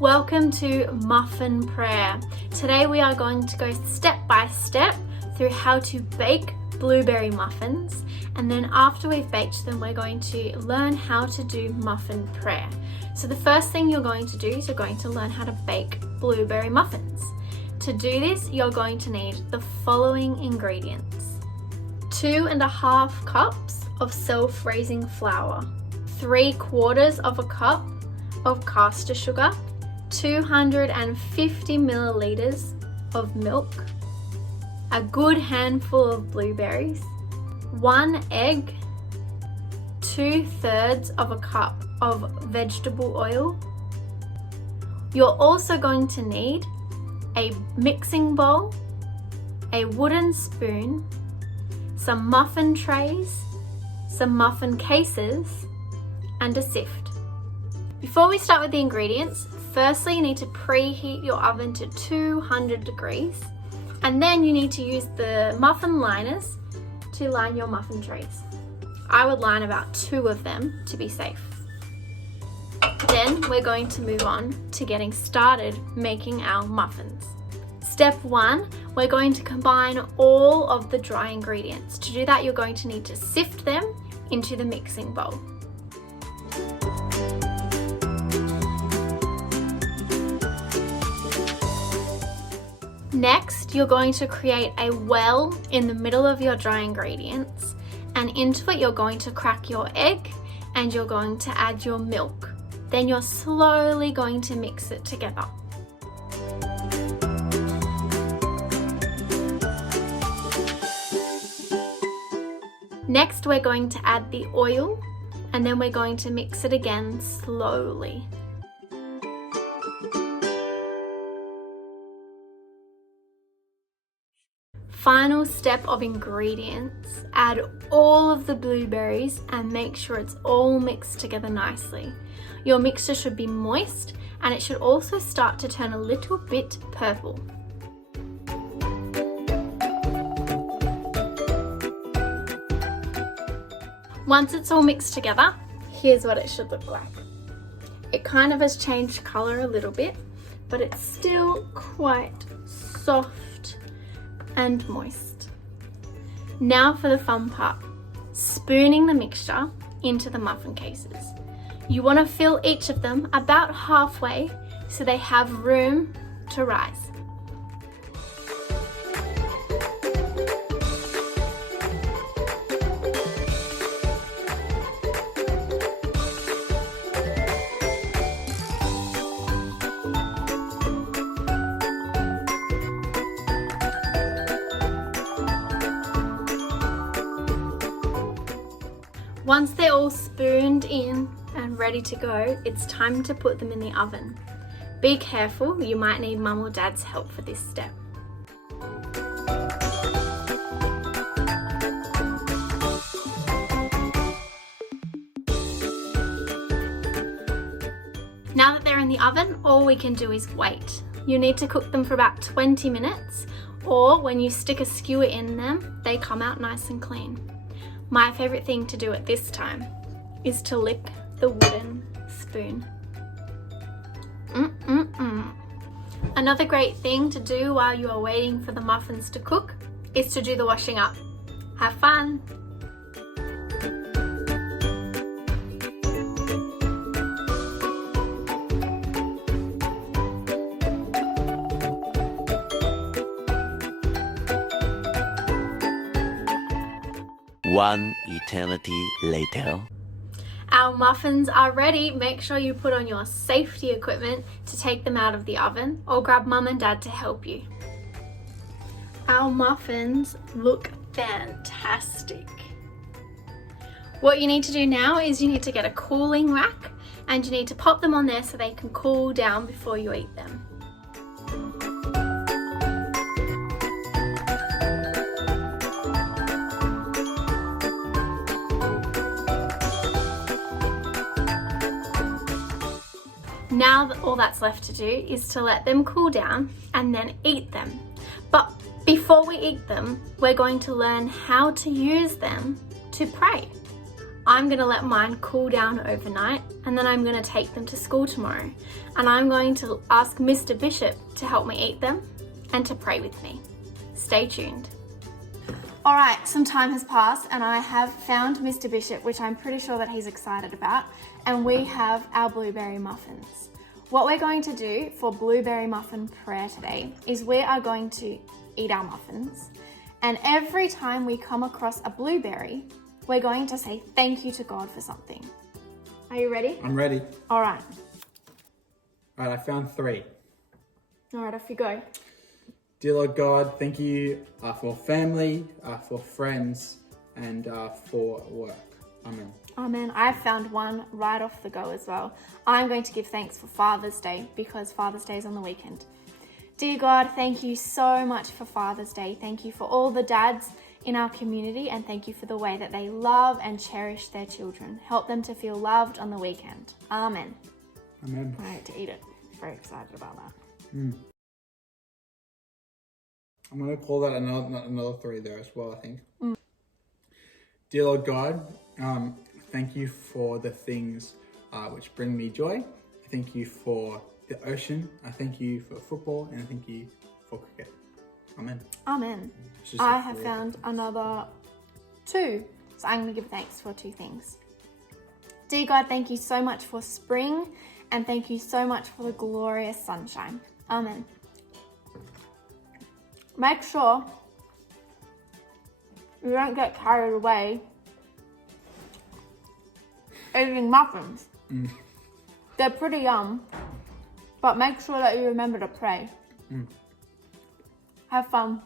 Welcome to Muffin Prayer. Today we are going to go step by step through how to bake blueberry muffins, and then after we've baked them we're going to learn how to do muffin prayer. So the first thing you're going to do is you're going to learn how to bake blueberry muffins. To do this you're going to need the following ingredients: 2.5 cups of self-raising flour, 3/4 of a cup of caster sugar, 250 milliliters of milk, a good handful of blueberries, 1 egg, 2/3 of a cup of vegetable oil. You're also going to need a mixing bowl, a wooden spoon, some muffin trays, some muffin cases, and a sift. Before we start with the ingredients, firstly you need to preheat your oven to 200 degrees, and then you need to use the muffin liners to line your muffin trays. I would line about 2 of them to be safe. Then we're going to move on to getting started making our muffins. Step 1, we're going to combine all of the dry ingredients. To do that, you're going to need to sift them into the mixing bowl. Next, you're going to create a well in the middle of your dry ingredients, and into it you're going to crack your egg and you're going to add your milk. Then you're slowly going to mix it together. Next, we're going to add the oil, and then we're going to mix it again slowly. Final step of ingredients, add all of the blueberries and make sure it's all mixed together nicely. Your mixture should be moist and it should also start to turn a little bit purple. Once it's all mixed together, here's what it should look like. It kind of has changed colour a little bit, but it's still quite soft and moist. Now for the fun part, spooning the mixture into the muffin cases. You want to fill each of them about halfway so they have room to rise. Once they're all spooned in and ready to go, it's time to put them in the oven. Be careful, you might need mum or dad's help for this step. Now that they're in the oven, all we can do is wait. You need to cook them for about 20 minutes, or when you stick a skewer in them, they come out nice and clean. My favourite thing to do at this time is to lick the wooden spoon. Another great thing to do while you are waiting for the muffins to cook is to do the washing up. Have fun! One eternity later. Our muffins are ready. Make sure you put on your safety equipment to take them out of the oven, or grab mum and dad to help you. Our muffins look fantastic. What you need to do now is you need to get a cooling rack and you need to pop them on there so they can cool down before you eat them. Now all that's left to do is to let them cool down and then eat them. But before we eat them, we're going to learn how to use them to pray. I'm going to let mine cool down overnight, and then I'm going to take them to school tomorrow. And I'm going to ask Mr. Bishop to help me eat them and to pray with me. Stay tuned. All right, some time has passed and I have found Mr. Bishop, which I'm pretty sure that he's excited about, and we have our blueberry muffins. What we're going to do for blueberry muffin prayer today is we are going to eat our muffins, and every time we come across a blueberry, we're going to say thank you to God for something. Are you ready? I'm ready. All right. All right, I found 3. All right, off you go. Dear Lord God, thank you for family, for friends, and for work. Amen. Amen. I've found one right off the go as well. I'm going to give thanks for Father's Day because Father's Day is on the weekend. Dear God, thank you so much for Father's Day. Thank you for all the dads in our community, and thank you for the way that they love and cherish their children. Help them to feel loved on the weekend. Amen. Amen. I get to eat it. Very excited about that. I'm going to call that another 3 there as well, I think. Dear Lord God, thank you for the things which bring me joy. I thank you for the ocean. I thank you for football, and I thank you for cricket. Amen. Amen. I have found another 2. So I'm going to give thanks for 2 things. Dear God, thank you so much for spring, and thank you so much for the glorious sunshine. Amen. Make sure you don't get carried away eating muffins. They're pretty yum, but make sure that you remember to pray. Have fun.